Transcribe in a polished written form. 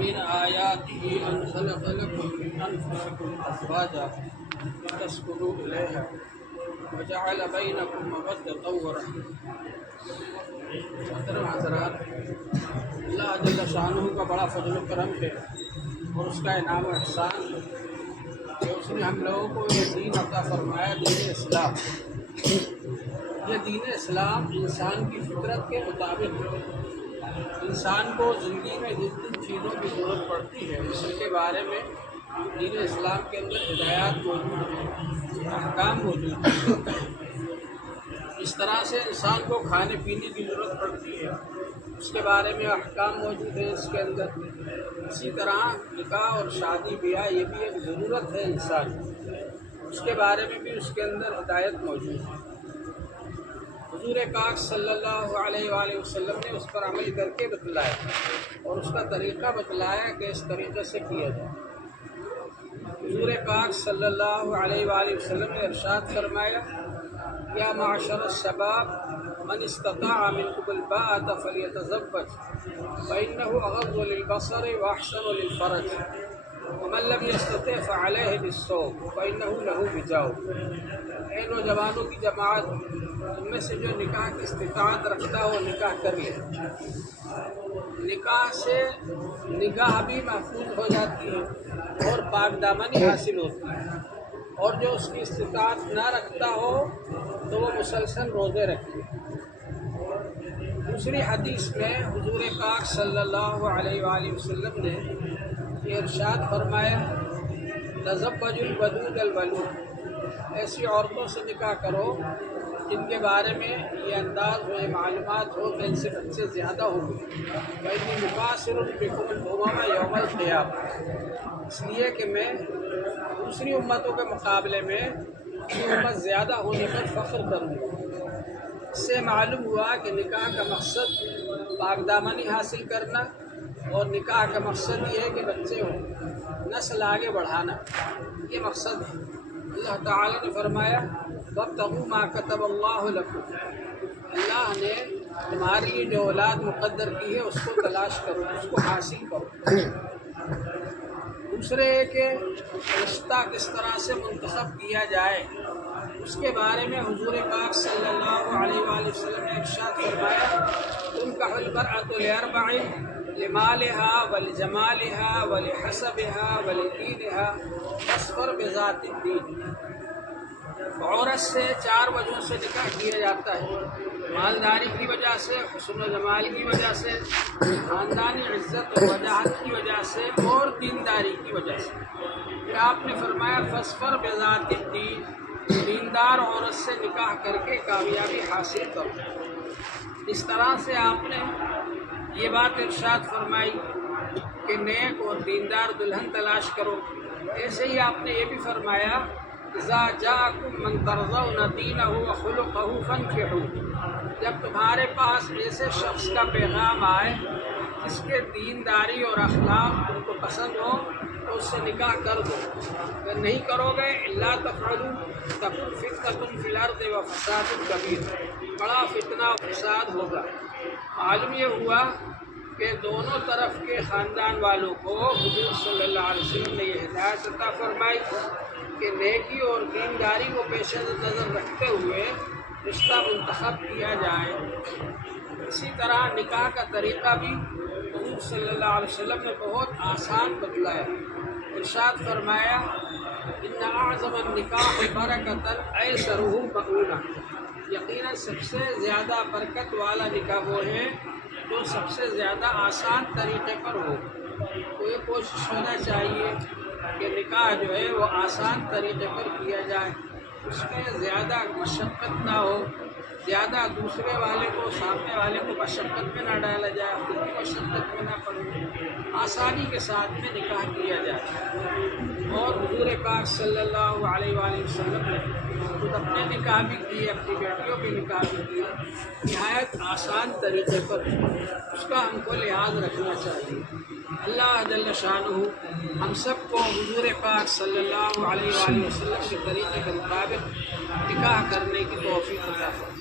ومن آياته أن خلق لكم من أنفسكم أزواجا لتسكنوا إليها وجعل بينكم مودة ورحمة۔ محترم حضرات، اللہ جل شانہ کا بڑا فضل و کرم ہے اور اس کا انعام و احسان ہے کہ اس نے ہم لوگوں کو یہ دین عطا فرمایا، دین اسلام۔ یہ دین اسلام انسان کی فطرت کے مطابق ہے۔ انسان کو زندگی میں جن جن چیزوں کی ضرورت پڑتی ہے اس کے بارے میں دین اسلام کے اندر ہدایات موجود ہیں، احکام موجود ہیں۔ اس طرح سے انسان کو کھانے پینے کی ضرورت پڑتی ہے، اس کے بارے میں احکام موجود ہیں اس کے اندر۔ اسی طرح نکاح اور شادی بیاہ یہ بھی ایک ضرورت ہے انسان، اس کے بارے میں بھی اس کے اندر ہدایت موجود ہے۔ حضور پاک صلی اللہ علیہ وآلہ وسلم نے اس پر عمل کر کے بتلایا اور اس کا طریقہ بتلایا کہ اس طریقے سے کیا جائے۔ حضور پاک صلی اللہ علیہ وآلہ وسلم نے ارشاد فرمایا، یا معشر الشباب من استطاع منکم الباءۃ فلیتزوج فإنه اغض للبصر واحسن للفرج ومن لم يستطع فعليه بالصوم فإنه له وجاء۔ اے نوجوانوں کی جماعت، تم میں سے جو نکاح کی استطاعت رکھتا ہو نکاح کر لے۔ نکاح سے نگاہ بھی محفوظ ہو جاتی ہے اور پاک دامنی حاصل ہوتی ہے، اور جو اس کی استطاعت نہ رکھتا ہو تو وہ مسلسل روزے رکھے۔ دوسری حدیث میں حضور پاک صلی اللہ علیہ وآلہ وسلم نے یہ ارشاد فرمایا، تزوجوا الودود الولود، ایسی عورتوں سے نکاح کرو جن کے بارے میں یہ انداز ہو، یہ معلومات ہو کہ ان سے بچے زیادہ ہوں گے۔ فإنی مکاثر بکم الامم یوم القیامہ، اس لیے کہ میں دوسری امتوں کے مقابلے میں اپنی امت زیادہ ہونے پر فخر کروں گا۔ اس سے معلوم ہوا کہ نکاح کا مقصد پاک دامنی حاصل کرنا، اور نکاح کا مقصد یہ ہے کہ بچے ہوں، نسل آگے بڑھانا، یہ مقصد ہے۔ اللہ تعالیٰ نے فرمایا، وابتغوا ما كتب اللہ لکم، اللہ نے تمہارے لیے جو اولاد مقدر کی ہے اس کو تلاش کرو، اس کو حاصل کرو۔ دوسرے کہ رشتہ کس طرح سے منتخب کیا جائے اس کے بارے میں حضور پاک صلی اللہ علیہ وآلہ وسلم نے ارشاد فرمایا، تنکح المرأة لأربع، لمالها ولجمالها ولحسبها ولدینها فاظفر بذات الدین۔ عورت سے 4 وجہوں سے نکاح کیا جاتا ہے، مالداری کی وجہ سے، حسن و جمال کی وجہ سے، خاندانی عزت و وجاہت کی وجہ سے، اور دینداری کی وجہ سے۔ پھر آپ نے فرمایا، فاظفر بذات الدین، دیندار عورت سے نکاح کر کے کامیابی حاصل کرو۔ اس طرح سے آپ نے یہ بات ارشاد فرمائی کہ نیک اور دیندار دلہن تلاش کرو۔ ایسے ہی آپ نے یہ بھی فرمایا، اذا جاءکم من ترضون دینہ وخلقہ فانکحوہ، جب تمہارے پاس ایسے شخص کا پیغام آئے جس کے دینداری اور اخلاق تم کو پسند ہو تو اس سے نکاح کر دو۔ اگر نہیں کرو گے، الا تفعلوا تکن فتنۃ فی الارض وفساد کبیر، بڑا فتنہ و فساد ہوگا۔ معلوم یہ ہوا کہ دونوں طرف کے خاندان والوں کو حضور صلی اللہ علیہ وسلم نے یہ ہدایت عطا فرمائی کہ نیکی اور دینداری کو پیش نظر رکھتے ہوئے رشتہ منتخب کیا جائے۔ اسی طرح نکاح کا طریقہ بھی حضور صلی اللہ علیہ وسلم نے بہت آسان بتلایا۔ ارشاد فرمایا، ان اعظم النکاح برکۃ ایسرہ مؤونہ، یقیناً سب سے زیادہ برکت والا نکاح وہ ہے جو سب سے زیادہ آسان طریقے پر ہو۔ تو یہ کوشش ہونا چاہیے کہ نکاح جو ہے وہ آسان طریقے پر کیا جائے، اس میں زیادہ مشقت نہ ہو، زیادہ دوسرے والے کو، سامنے والے کو مشقت میں نہ ڈالا جائے، خود بھی مشقت میں نہ پڑے، آسانی کے ساتھ میں نکاح کیا جائے۔ اور حضور پاک صلی اللہ علیہ وآلہ وسلم نے خود اپنے نکاح بھی کیے، اپنی بیٹیوں کے نکاح بھی کیے، نہایت آسان طریقے پر، اس کا ہم کو لحاظ رکھنا چاہیے۔ اللہ جل شانہ ہم سب کو حضور پاک صلی اللہ علیہ وآلہ وسلم کے طریقے کے مطابق نکاح کرنے کی توفیق عطا فرمائے۔